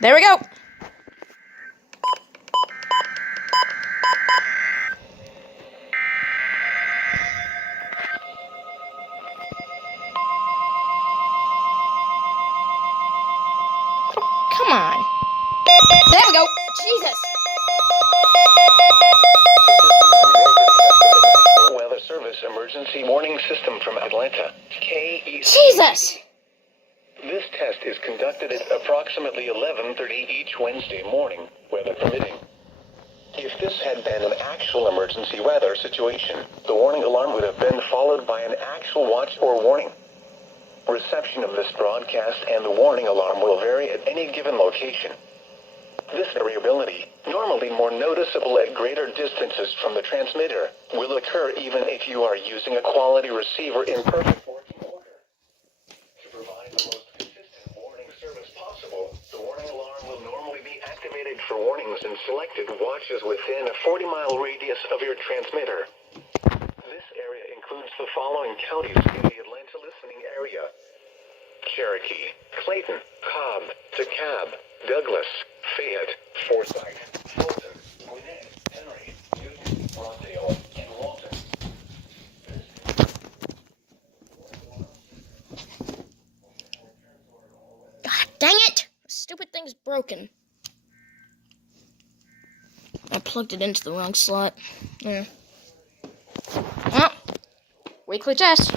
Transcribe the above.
There we go. Come on. There we go. Jesus. Weather Service Emergency Warning System from Atlanta, KEC80. Jesus. This test is conducted at approximately 11:30 each Wednesday morning, weather permitting. If this had been an actual emergency weather situation, the warning alarm would have been followed by an actual watch or warning. Reception of this broadcast and the warning alarm will vary at any given location. This variability, normally more noticeable at greater distances from the transmitter, will occur even if you are using a quality receiver in perfect working order. To provide the most consistent warning service possible, the warning alarm will normally be activated for warnings in selected watches within a 40-mile radius of your transmitter. This area includes the following counties in the Atlanta listening area: Cherokee, Clayton, Cobb, DeKalb, Douglas, Fayette, Forsyth, Fulton, Gwinnett, Henry, Newton, Rockdale, and Walton. God dang it! The stupid thing's broken. I plugged it into the wrong slot. There. Well, weekly test.